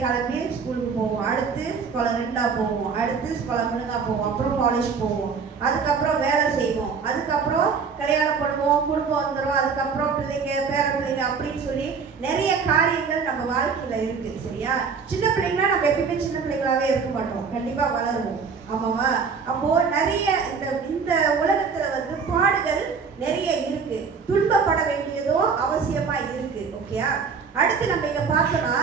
கிளம்பி ஸ்கூலுக்கு போவோம், அடுத்து ஸ்காலர் 2 போவோம், அடுத்து ஸ்காலர் 3 போவோம், அப்புறம் காலேஜ் போவோம், அதுக்கப்புறம் வேலை செய்வோம், அதுக்கப்புறம் கல்யாணம் பண்ணுவோம், குடும்பம் வந்துடும், அதுக்கப்புறம் பிள்ளைங்க பேர பிள்ளைங்க அப்படின்னு சொல்லி நிறைய காரியங்கள் நம்ம வாழ்க்கையில இருக்கு. சரியா? சின்ன பிள்ளைங்களா நம்ம எப்பயுமே சின்ன பிள்ளைங்களாவே இருக்க மாட்டோம், கண்டிப்பா வளருவோம். ஆமாவா? அப்போ நிறைய இந்த உலகத்துல பாடுகள் நிறைய இருக்கு, துன்பப்பட வேண்டியதோ அவசியமா இருக்கு. ஓகேயா? அடுத்து நம்ம இங்க பார்த்தோம்னா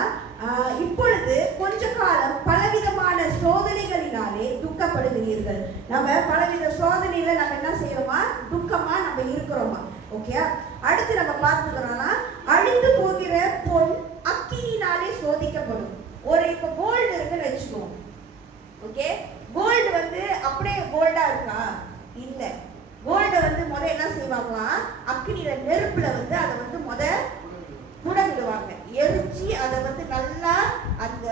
இப்பொழுது கொஞ்ச காலம் பலவிதமான சோதனைகளினாலே துக்கப்படுகிறீர்கள். நம்ம பலவித சோதனையில நம்ம என்ன செய்யறோமா? துக்கமா நம்ம இருக்கிறோமா? ஓகே. அடுத்து நம்ம பார்த்துக்கிறோம்னா அழிந்து போகிற பொன் அக்கினினாலே சோதிக்கப்படும். ஒரு இப்ப கோல்டு இருக்குன்னு வச்சுக்கோம். ஓகே. கோல்டு அப்படியே கோல்டா இருக்கா? இல்ல. கோல்டு முத என்ன செய்வாங்களா? அக்கினியில நெருப்புல அதை முத குடவிடுவாங்க, எரிச்சு அதை நல்லா அந்த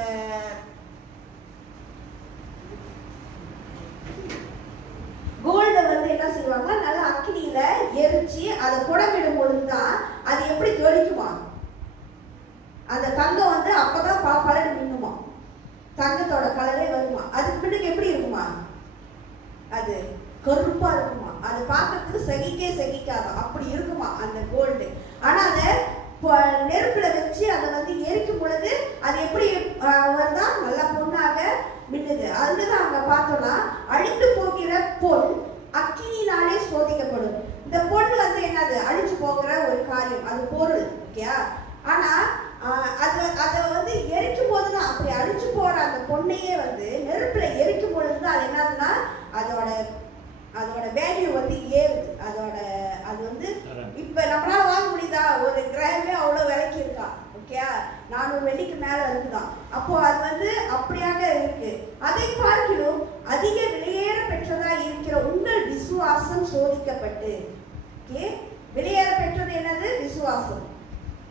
கோல்ட என்ன செய்வாங்க, நல்லா அக்கினியில எரிச்சு அதை குடவிடும் பொழுதுதான் அது எப்படி ஜொலிக்குமா? அந்த தங்கம் அப்பதான் பலன் மின்னுமா, தங்கத்தோட கலரே வருமா. அதுக்கு பின்னுக்கு எப்படி இருக்குமா? அது கருப்பா இருக்குமா, அது பார்க்கறதுக்கு சகிக்காதா, அப்படி இருக்குமா அந்த கோல்டு. ஆனா அதை நெருப்புல வச்சு அதை எரிக்கும் பொழுது அது எப்படி வருதா? நல்லா பொண்ணாக மின்னுது. அதுதான் அங்க பார்த்தோம்னா அழிந்து போகிற பொன் அக்கினினாலே சோதிக்கப்படும். இந்த பொன் என்னது? அழிஞ்சு போகிற ஒரு காரியம், அது பொருள். ஓகே. ஆனா அதை எரிக்கும் போதுதான், அப்படி அழிஞ்சு போற அந்த பொண்ணையே நெருப்புல எரிக்கும் பொழுதுதான் அது என்னதுன்னா அதோட வேல்யூ ஏறுது. அது இப்ப நம்மளால வாங்க முடியுதா? ஒரு கிராமே அவ்வளவு விலைக்கு இருக்கா? ஓகே. 400 வெள்ளிக்கு மேல இருக்குதான். அப்போ அது அப்படியாக இருக்கு. அதை பார்க்கிலும் அதிக விலையேற பெற்றதா இருக்கிற உங்கள் விசுவாசம் சோதிக்கப்பட்டு. ஓகே. விலையேற பெற்றது என்னது? விசுவாசம்.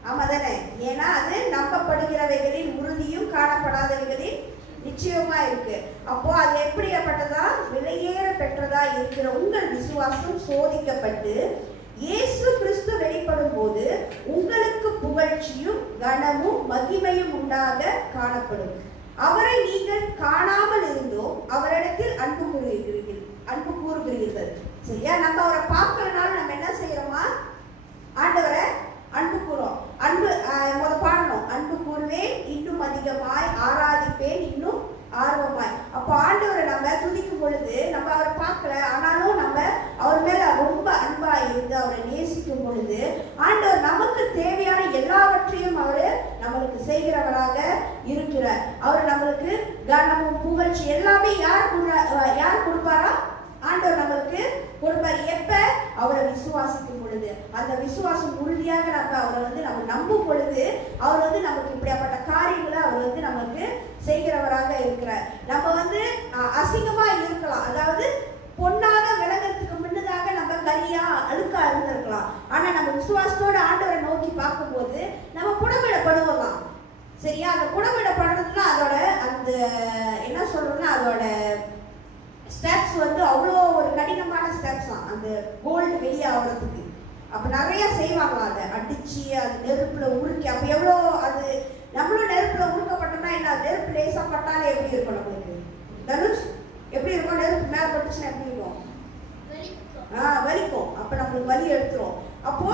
ஆமா தானே? ஏன்னா அது நம்பப்படுகிறவைகளின் உறுதியும் காணப்படாதவைகளின் நிச்சயமா இருக்கு. அப்போ அது எப்படிப்பட்டதா? விலையேற பெற்றதா இருக்கிற உங்கள் விசுவாசம் சோதிக்கப்பட்டு இயேசு கிறிஸ்து வெளிப்படும் போது உங்களுக்கு புகழ்ச்சியும் கனமும் மகிமையும் உண்டாக காணப்படும். அவரை நீங்கள் காணாமல் இருந்தோம், அவரிடத்தில் அன்பு கூறுகிறீர்கள். சரியா? நம்ம அவரை பார்க்கறதுனால நம்ம என்ன செய்யறோமா? ஆண்டவரை அன்பு கூறுறோம். அன்பு பாடணும். அன்பு கூறுவேன், இன்னும் அதிகமாய் ஆராதிப்பேன், இன்னும் ஆர்வமாய். அப்போ ஆண்டவரை நம்ம துதிக்கும் பொழுது நம்ம அவரை பார்க்கல, ஆனாலும் நம்ம அவர் மேல ரொம்ப அன்பா இருந்து அவரை நேசிக்கும் பொழுது ஆண்டவர் நமக்கு தேவையான எல்லாவற்றையும் அவரு நம்மளுக்கு செய்கிறவராக இருக்கிறார். அவர் நம்மளுக்கு கனமும் புகழ்ச்சி எல்லாமே யார் கொடுப்பாரா? ஆண்டவர் நம்மளுக்கு கொடுப்பார். எப்ப? அவரை விசுவாசிக்கும் பொழுது. அந்த விசுவாசம் உறுதியாக நம்ம அவரை நம்ம நம்பும் பொழுது அவர் நமக்கு இப்படியாப்பட்ட காரியங்களை அவர் நமக்கு செய்கிறவராக இருக்கிறார். நம்ம அசிங்கமா இருக்கலாம், அதாவது பொன்னாக விளங்குறதுக்கு முன்னதாக நம்ம கரியா அழுக்கா இருந்திருக்கலாம். ஆனா நம்ம விசுவாசத்தோட ஆண்டவரை நோக்கி பார்க்கும்போது நம்ம புடமிடப்படுவோம். சரியா? அந்த புடமிடப்படுறதுல அதோட அந்த என்ன சொல்றோம்னா அதோட ஸ்டெப்ஸ் அவ்வளோ ஒரு கடினமான ஸ்டெப்ஸ் தான், அந்த கோல்டு வெளியே ஆகிறதுக்கு. அப்ப நிறைய செய்வாங்களாம், அதை அடிச்சு அது நெருப்புல உருக்கி. அப்ப எவ்வளோ அது நம்மளும் நெருப்புல உருக்கப்பட்டோம்னா என்ன? நெருப்பு லேசா பட்டாலே எப்படி இருக்கும் நம்மளுக்கு? தனுஷ் எப்படி இருக்கும்? நெருப்பு மேல பட்டுச்சுன்னா எப்படி இருக்கும்? வலிக்கும். அப்ப நம்மளுக்கு வலி எடுத்துரும். அப்போ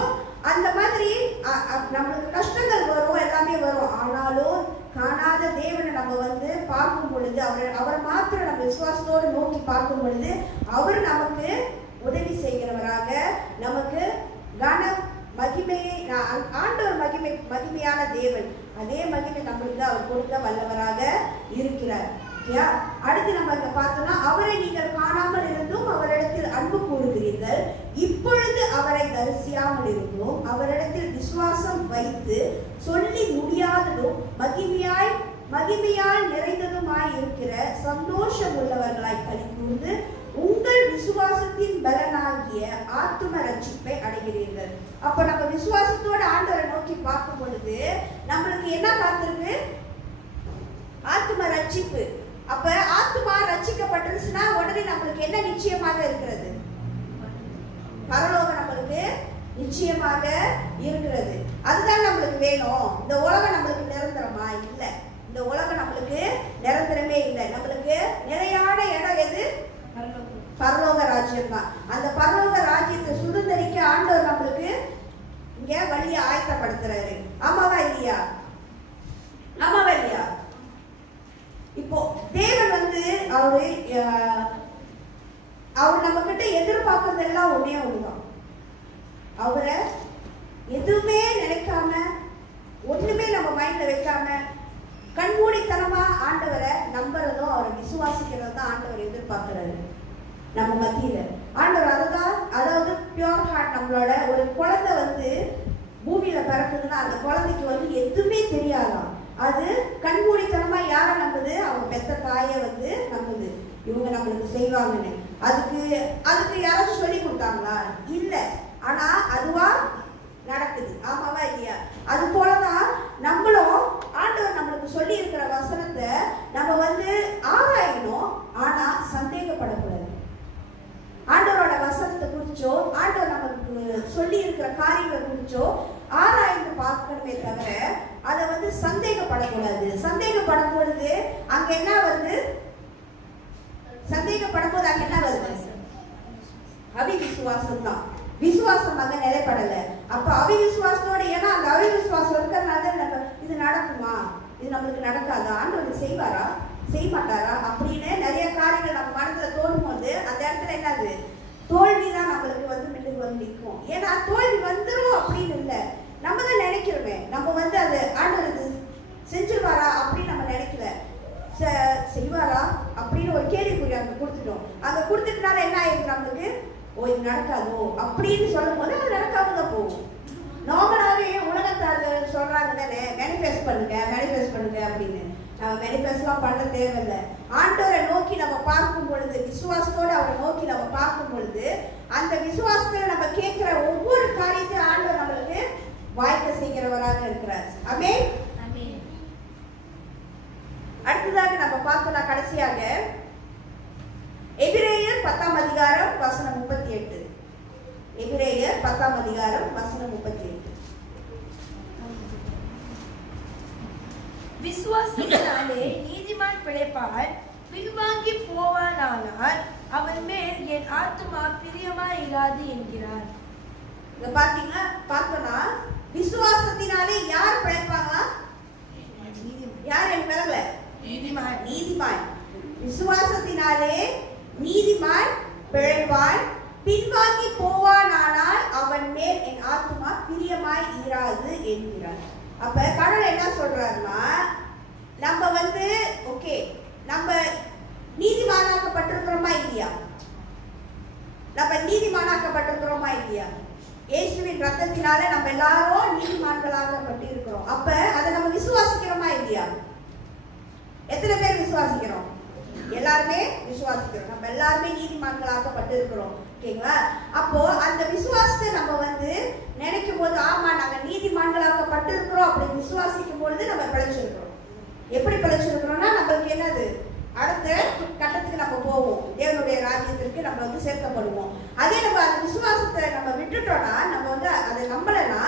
அந்த மாதிரி நம்மளுக்கு கஷ்டங்கள் வரும், எல்லாமே வரும். ஆனாலும் காணாத தேவனை நம்ம பார்க்கும் பொழுது அவர் மாத்திரம் நம்ம விசுவாசத்தோடு நோக்கி பார்க்கும் பொழுது அவர் நமக்கு உதவி செய்கிறவராக, நமக்கு கனம் மகிமையை ஆண்டவர் மகிமையான தேவன், அதே மகிமை நம்மளுக்கு அவர் கொடுக்க வல்லவராக இருக்கிறார். அடுத்து நம்ம இங்க பார்த்தோம்னா அவரை நீங்கள் காணாமல் இருந்தும் அவரிடத்தில் அன்பு கூறுகிறீர்கள், இப்பொழுது அவரை தரிசியாமல் இருந்தும் அவரிடத்தில் விசுவாசம் வைத்து சொல்லி முடியாததும் மகிமையால் நிறைந்ததுமாய் இருக்கிற சந்தோஷம் உள்ளவர்களாய் களி கூர்ந்து உங்கள் விசுவாசத்தின் பலனாகிய ஆத்தும ரட்சிப்பை அடைகிறீர்கள். அப்ப நம்ம விசுவாசத்தோட ஆண்டவரை நோக்கி பார்க்கும் பொழுது நம்மளுக்கு என்ன காத்திருக்கு? ஆத்தும ரட்சிப்பு. அப்ப ஆத்துமா ரட்சிக்கப்பட்டுச்சுன்னா உடனே நம்மளுக்கு என்ன நிச்சயமாக இருக்கிறது? பரலோகம் நம்மளுக்கு நிச்சயமாக இருக்கிறது. அதுதான் நம்மளுக்கு வேணும். இந்த உலகம் நம்மளுக்கு நிரந்தரமா இல்ல. இந்த உலகம் நம்மளுக்கு நிரந்தரமே இல்லை. நம்மளுக்கு நிலையான இடம் எது? பரலோக ராஜ்யம் தான். அந்த பரலோக ராஜ்யத்தை சுதந்திரிக்க ஆண்டவர் நம்மளுக்கு இங்க வழியை ஆயத்தப்படுத்துறாரு. ஆமாவா இல்லையா? ஆமாவா இல்லையா? இப்போ தேவன் வந்து அவர் நம்ம கிட்ட எதிர்பார்க்கறதெல்லாம் ஒன்னே ஒண்ணுதான். அவரை எதுவுமே நினைக்காம, ஒண்ணுமே நம்ம மைண்ட்ல வைக்காம, கண்மூடித்தனமா ஆண்டவரை நம்புறதும் அவரை விசுவாசிக்கிறதும் தான் ஆண்டவர் எதிர்பார்க்கிறாரு நம்ம மத்தியில. ஆண்டவர் அதுதான், அதாவது பியூர் ஹார்ட். நம்மளோட ஒரு குழந்தை வந்து பூமியில பிறக்குதுன்னா அந்த குழந்தைக்கு வந்து எதுவுமே தெரியாதான். அது கண்மூடித்தனமா யாரை நம்புது? அவங்க பெத்த தாயை வந்து நம்புது. இவங்க நம்மளுக்கு செய்வாங்கன்னு. அதுக்கு யாராச்சும் சொல்லி கொடுத்தாங்களா? இல்ல. ஆனா அதுவா நடக்குது. ஆமாவா இல்லையா? அது போலதான் நம்மளும் ஆண்டவர் நம்மளுக்கு சொல்லி இருக்கிற வசனத்தை நம்ம வந்து ஆராயணும். ஆனா சந்தேகப்படக்கூடாது. ஆண்டவரோட வசனத்தை குறிச்சோ, ஆண்டவர் நமக்கு சொல்லி இருக்கிற காரியங்களை குறிச்சோ ஆராய்ந்து பார்க்கணுமே தவிர அதை வந்து சந்தேகப்படக்கூடாது. சந்தேகப்படும் பொழுது அங்க என்ன வருது? சந்தேகப்படும் அங்க என்ன வருது? அவிவிசுவாசம் தான். விசுவாசம் அங்க நிலைப்படல. அப்ப அவிவிசுவாசத்தோட, ஏன்னா அந்த அவிவிசுவாசம் இருக்கிறதுனால நம்ம இது நடக்குமா, இது நம்மளுக்கு நடக்காதா, ஆண்டவர் செய்வாரா, செய்ய மாட்டாரா அப்படின்னு நிறைய காரியங்கள் நம்ம மனசுல தோணும் போது அந்த இடத்துல என்னது? தோல்விதான் நம்மளுக்கு வந்து மின்னுக்கு வந்து நிற்கும். ஏன்னா தோல்வி வந்துடும் அப்படின்னு இல்லை, நம்ம தான் நினைக்கிறோமே. நம்ம வந்து அது ஆண்டவர் செஞ்சிருவாரா அப்படின்னு நம்ம நினைக்கல. செய்வாரா அப்படின்னு ஒரு கேள்விக்குறி அங்க கொடுத்துட்டோம். அங்க கொடுத்துட்டனால என்ன ஆயிருக்கு நம்மளுக்கு? ஓ இது நடக்காதோ அப்படின்னு சொல்லும் போது அது நடக்காமதான் போகும். நார்மலாவே உலகத்தார்கள் சொல்றாங்க தானே, மேனிஃபெஸ்ட் பண்ணுங்க அப்படின்னு. நம்ம மேனிஃபெஸ்ட்லாம் பண்ண தேவையில்லை. ஆண்டவரை நோக்கி நம்ம பார்க்கும் பொழுது, விசுவாசத்தோட அவரை நோக்கி நம்ம பார்க்கும் பொழுது, அந்த விசுவாசத்துல நம்ம கேட்கிற ஒவ்வொரு காரியத்தையும் ஆண்டவர் நம்மளுக்கு வாய்க்க செய்கிறவராக இருக்கிறார். ஆமென். அடுத்ததாக நம்ம பார்த்தோம்னா கடைசியாக எபிரேயர் 10ஆம் அதிகாரம் வசனம் 38. எபிரேயர் 10ஆம் அதிகாரம் வசனம் 38. விசுவாசத்தினாலே நீதிமான் பிழைப்பார், பின்வாங்கி போவானானால் அவன் மேல் என் ஆத்துமா பிரியமாய் இராது என்கிறார். இங்க பாத்தீங்கன்னா பார்த்தோம்னா விசுவாசத்தினாலே யார் பிழைப்பாங்க? யார்? எனக்கு விளங்கல. நீதிமான். விசுவாசத்தினாலே நீதிமான் பிழைப்பான், பின்வாங்கி போவானானால் அவன் மேல் என் ஆத்துமா பிரியமாய் இராது என்கிறார். அப்ப கடவுள் என்ன சொல்றாருன்னா, நம்ம வந்து ஓகே, நம்ம நீதிமானாக்கப்பட்டிருக்கிறோமா இல்லையா? நம்ம நீதிமானாக்கப்பட்டிருக்கிறோமா இல்லையா? இயேசுவின் ரத்தத்தினால நம்ம எல்லாரும் நீதிமான்களாக்கப்பட்டு இருக்கிறோம். அப்ப அதை நம்ம விசுவாசிக்கிறோமா இல்லையா? எத்தனை பேர் விசுவாசிக்கிறோம்? எல்லாருமே விசுவாசிக்கிறோம். நம்ம எல்லாருமே நீதிமான்களாக்கப்பட்டு இருக்கிறோம். ஓகேங்களா? அப்போ அந்த விசுவாசத்தை நம்ம வந்து நினைக்கும் போது, ஆமா நாங்க நீதிமான்களாக்கப்பட்டு இருக்கிறோம் அப்படின்னு விசுவாசிக்கும் பொழுது நம்ம பிழைச்சிருக்கிறோம். எப்படி பிழைச்சிருக்கிறோம்னா, நம்மளுக்கு என்னது? அடுத்த கட்டத்துக்கு நம்ம போவோம், தேவனுடைய ராஜ்யத்திற்கு நம்ம வந்து சேர்க்கப்படுவோம். அதே நம்ம அந்த விசுவாசத்தை நம்ம விட்டுட்டோம்னா, நம்ம வந்து அதை நம்பலைன்னா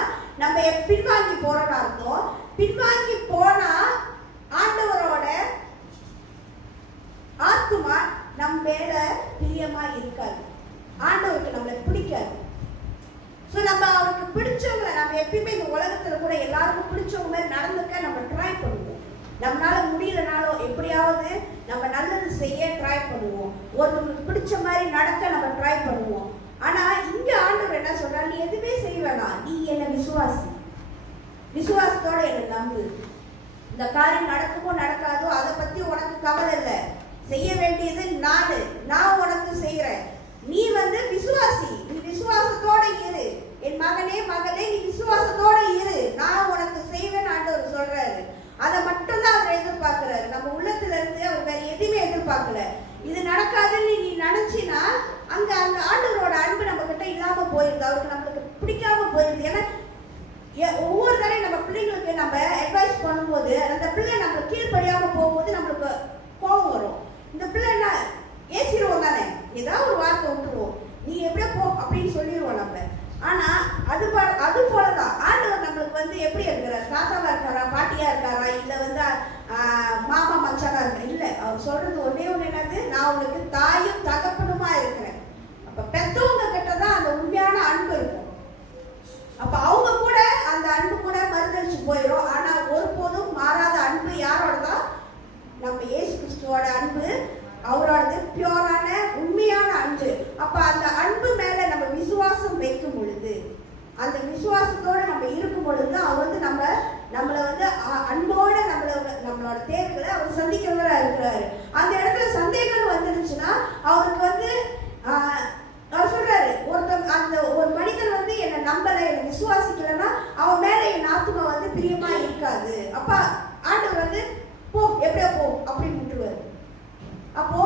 நம்ம பின்வாங்கி போறோம்னு அர்த்தம். பின்வாங்கி போனா ஆண்டவரோட ஆத்துமா நம்ம மேல பிரியமா இருக்காது. ஆண்டவருக்கு நம்மளை பிடிக்காது. சோ நம்ம அவருக்கு பிடிச்சவங்களை, நம்ம எப்பயுமே இந்த உலகத்துல கூட எல்லாருக்கும் பிடிச்சவங்க நடந்துக்க நம்ம ட்ரை பண்ணுவோம். நம்மளால முடியலனாலும் எப்படியாவது நம்ம நல்லது செய்ய ட்ரை பண்ணுவோம். ஒருத்தவங்களுக்கு பிடிச்ச மாதிரி நடக்க நம்ம ட்ரை பண்ணுவோம். ஆனா இங்க ஆண்டவர் என்ன சொல்றாரு? நீ எதுவுமே செய்ய வேணாம், நீ என்ன விசுவாசி, விசுவாசத்தோட என்ன நம்பு. இந்த காரியம் நடக்குமோ நடக்காதோ அதை பத்தி உனக்கு கவலை இல்லை. செய்ய வேண்டியது நான் உனக்கு செய்யறேன். நீ வந்து விசுவாசி, நீ விசுவாசத்தோட இரு. என் மகனே மகளே, நீ விசுவாசத்தோட இரு, நான் உனக்கு செய்வேன் ஆண்டவர் சொல்றாரு. அதை மட்டும்தான் அவர் எதிர்பார்க்கிறாரு. நம்ம உள்ளத்துல இருந்து அவர் வேற எதுவுமே எதிர்பார்க்கல. இது நடக்காதுன்னு நீ நினைச்சினா அங்க அந்த ஆண்டவரோட அன்பு நம்ம கிட்ட இல்லாம போயிருது. அவருக்கு நம்மளுக்கு பிடிக்காம போயிருது. ஏன்னா ஒவ்வொரு தடையும் நம்ம பிள்ளைங்களுக்கு நம்ம அட்வைஸ் பண்ணும்போது அந்த பிள்ளை நம்ம கீழ்படியாம போகும்போது நம்மளுக்கு கோபம் வரும். இந்த பிள்ளை என்ன ஏசிடுவோம் தானே, ஏதாவது ஒரு வார்த்தை விட்டுருவோம், நீ எப்படியோ போ அப்படின்னு சொல்லிடுவோம் நம்ம. ஆனா அது போலதான் ஆண்டவர் நம்மளுக்கு வந்து எப்படி இருக்கிறார்? தாத்தாவா இருக்காரா, பாட்டியா இருக்காரா, இல்ல வந்து அவர் சொல்றது ஒன்னே ஒண்ணு என்னது, நான் உனக்கு தாயும் தகப்பனுமா இருக்கிறேன். அப்ப பெத்தவங்க கிட்டதான் அந்த உண்மையான அன்பு இருக்கும். அப்ப அவங்க கூட அந்த அன்பு கூட மறுதளிச்சு போயிடும். ஆனா ஒருபோதும் மாறாத அன்பு யாரோடதான்? நம்ம இயேசு கிறிஸ்துவோட அன்பு, அவரோடது பியூரான உண்மையான அன்பு. அப்ப அந்த அன்பு மேல நம்ம விசுவாசம் வைக்கும் பொழுது, அந்த விசுவாசத்தோட நம்ம இருக்கும் பொழுது அவர் வந்து நம்மள வந்து அன்போட நம்மளோட தேவைகளை அவர் சந்திக்கிறவரா இருக்கிறாரு. அந்த இடத்துல சந்தேகம் வந்துருச்சுன்னா அவருக்கு வந்து அவர் சொல்றாரு, அந்த ஒரு மனிதன் வந்து என்னை நம்பல, என்னை விசுவாசிக்கலன்னா அவன் மேல என் ஆத்மா வந்து பிரியமா இருக்காது. அப்ப ஆண்டவர் வந்து போ, எப்படியா போ அப்படின்னு விட்டுருவாரு. அப்போ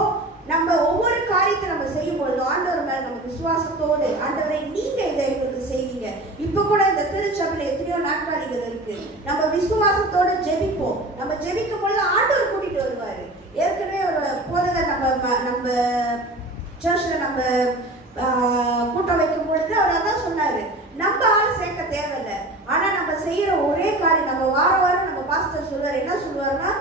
நம்ம ஒவ்வொரு காரியத்தை நம்ம செய்யும் பொழுது ஆண்டவர் மேல நம்ம விசுவாசத்தோடு, ஆண்டவரை நீங்க இதை எங்களுக்கு செய்வீங்க. இப்ப கூட இந்த திருச்சபையில எத்தனையோ நாட்காலிகள் இருக்கு, நம்ம விசுவாசத்தோடு ஜெபிப்போம். நம்ம ஜெபிக்கும் பொழுது ஆண்டவர் கூட்டிட்டு வருவாரு. ஏற்கனவே ஒரு போதகர் நம்ம சர்ச்ல நம்ம கூட்டம் வைக்கும் பொழுது அவர் அதான் சொன்னாரு, நம்ம ஆள் சேர்க்க தேவையில்லை, ஆனா நம்ம செய்யற ஒரே காரியம், நம்ம வாரம் நம்ம பாஸ்டர் சொல்லுவாரு, என்ன சொல்லுவாருன்னா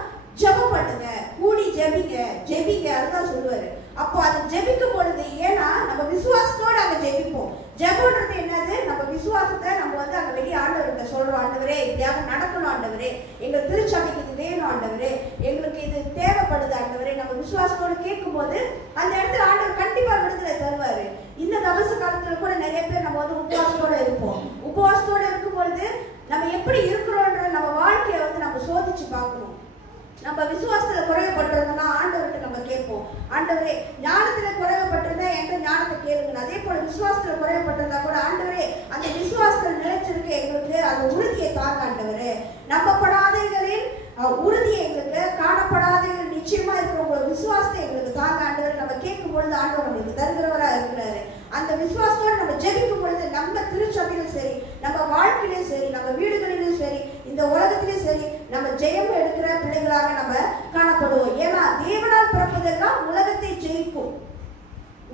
ஜெபம் பண்ணுங்க, கூடி ஜெபிங்க அதுதான் சொல்லுவாரு. அப்போ அது ஜெபிக்கும் பொழுது, ஏன்னா நம்ம விசுவாசத்தோட அங்க ஜெபிப்போம். ஜெபம்ன்றது என்னது, நம்ம விசுவாசத்தை நம்ம வந்து அங்க வெளியே ஆண்டவர்கிட்ட சொல்றோம், ஆண்டவரே இப்படியாக நடக்கணும், ஆண்டவரே எங்க திருச்சபைக்கு இது வேணும், ஆண்டவரே எங்களுக்கு இது தேவைப்படுது, ஆண்டவரே நம்ம விசுவாசத்தோட கேட்கும் போது அந்த இடத்துல ஆண்டவர் கண்டிப்பா விடுதலை தருவாரு. இந்த தபச காலத்துல கூட நிறைய பேர் நம்ம வந்து உபவாசத்தோட இருப்போம். உபவாசத்தோட இருக்கும் பொழுது நம்ம எப்படி இருக்கிறோன்ற நம்ம வாழ்க்கையை வந்து நம்ம சோதிச்சு பார்க்கணும். நம்ம விசுவாசத்துல குறைவுபட்டிருந்தோம்னா ஆண்டவர்கிட்ட நம்ம கேட்போம், ஆண்டவரே ஞானத்துல குறைவுபட்டிருந்தா என்கிட்ட ஞானத்தை கேளுங்க. அதே போல விசுவாசத்துல குறைவுபட்டிருந்தா கூட ஆண்டவரே அந்த விசுவாசத்துல நிலைச்சிருக்க எங்களுக்கு அந்த உறுதியை தாங்க, ஆண்டவரே நம்பப்படாதவர்களின் உறுதியை எங்களுக்கு, காணப்படாதவர்கள் நிச்சயமா இருக்கிற உங்களோட விசுவாசத்தை எங்களுக்கு தாங்க, ஆண்டவர் நம்ம கேட்கும் பொழுது ஆண்டவர் நம்மளுக்கு தருகிறவரா இருக்கிறாரு. அந்த விசுவாசத்தோட நம்ம ஜெபிக்கும் பொழுது நம்ம திருச்சபையிலும் சரி, நம்ம வாழ்க்கையிலும் சரி, நம்ம வீடுகளிலும் சரி, இந்த உலகத்திலும் சரி, நம்ம ஜெயம் எடுக்கிற பிள்ளைகளாக நம்ம காணப்படுவோம். ஏன்னா தேவனால் பிறப்பதெல்லாம் உலகத்தை ஜெயிக்கும்.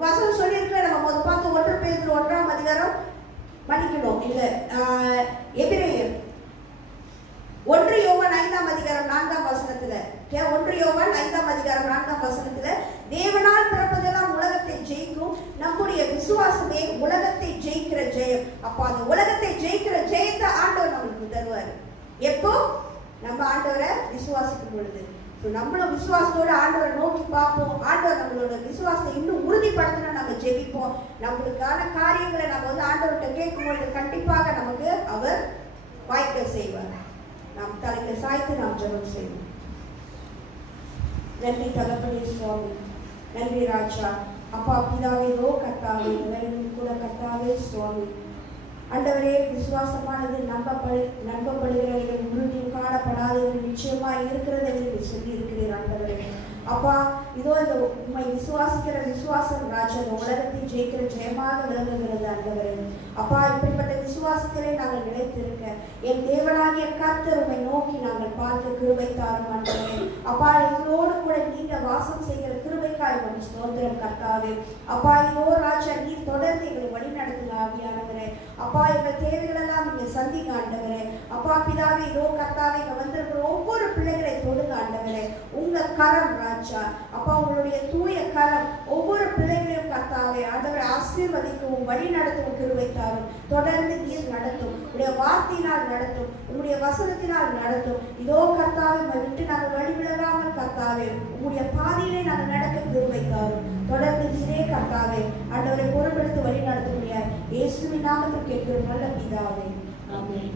வசனம் சொல்லி இருக்கிற நம்ம முதல் பார்த்து 1 பேதுரு 1ஆம் அதிகாரம் மன்னிக்கணும் இல்ல எபிரேயர் 1 யோவான் 5ஆம் அதிகாரம் 4ஆம் வசனத்துல, 1 யோவான் 5ஆம் அதிகாரம் 4ஆம் வசனத்துல, தேவனால் பிறப்பதெல்லாம் உலகத்தை ஜெயிக்கும், நம்முடைய விசுவாசமே உலகத்தை ஜெயிக்கிற ஜெயம். அப்ப அந்த உலகத்தை ஜெயிக்கிற ஜெயத்தை ஆண்டவர் நம்மளுக்கு தருவாரு. எப்போ? நம்ம ஆண்டவரை விசுவாசிக்கும் பொழுது. நம்மளும் விசுவாசத்தோட ஆண்டவரை நோக்கி பார்ப்போம். ஆண்டவர் நம்மளோட விசுவாசத்தை இன்னும் உறுதிப்படுத்தணும், நம்ம ஜெபிப்போம். நம்மளுக்கான காரியங்களை நம்ம வந்து ஆண்டவர்கிட்ட கேட்கும் பொழுது கண்டிப்பாக நமக்கு அவர் வாய்க்க செய்வார். நாம் தலையில சாய்த்து நாம் ஜெபம் செய்வோம். நன்றி தகப்பனே சுவாமி, நன்றி ராஜா. அப்பா பிதாவே, ஓ கர்த்தாவே, கூட கர்த்தாவே சுவாமி, ஆண்டவரே விசுவாசமானது நம்பப்படுகிறவர்கள் உறுதியும் காணப்படாதவர்கள் நிச்சயமா இருக்கிறது என்று சொல்லி இருக்கிறீர் ஆண்டவரே. அப்பா இதோ இந்த உண்மை விசுவாசிக்கிற விசுவாசம் ராஜா இந்த உலகத்தை ஜெயிக்கிற ஜெயமாக விளங்குகிறது ஆண்டவரே. அப்பா இப்படிப்பட்ட விசுவாசத்திலே நாங்கள் நிலைத்திருக்க என் தேவனாகிய கர்த்தர் உம்மை நோக்கி நாங்கள் பார்க்க கிருபை தாரும் ஆண்டவரே. அப்பா எங்களோடு கூட நீங்க வாசம் செய்கிற கிருபைக்காய் உமக்கு ஸ்தோத்திரம் கர்த்தாவே. அப்பா இதோ ராஜா நீர் தொடர்ந்து எங்களை வழி நடத்துங்க ஆவியானவரே. அப்பா எங்கள் தேவைகள் எல்லாம் நீங்க சந்திங்க ஆண்டவரே. அப்பா பிதாவே, இதோ கர்த்தாவே இங்க வந்திருக்கிற ஒவ்வொரு பிள்ளைகளை தொடுங்க ஆண்டவரே. உங்க கரம் ராஜா, அப்பா உங்களுடைய தூய கரம் ஒவ்வொரு பிள்ளைகளையும் கர்த்தாவே ஆண்டவரை ஆசீர்வதிக்கவும் வழி நடத்தவும் கிருபை தாரும். தொடர்ந்து நீர் நடத்தும், உங்களுடைய வார்த்தையினால் நடத்தும், உங்களுடைய வசனத்தினால் நடத்தும். இதோ கர்த்தாவே உம்மை விட்டு நாங்கள் வழி விலகாமல் கர்த்தாவே உங்களுடைய பாதையிலே நாங்கள் நடக்க கிருபை தாரும். தொடர்ந்து நீரே கர்த்தாவே ஆண்டவரை பொறுப்பெடுத்து வழி நடத்த முடியாது. இயேசுவின் நாமத்தில் கேட்கிறோம் நல்ல பிதாவே, ஆமென்.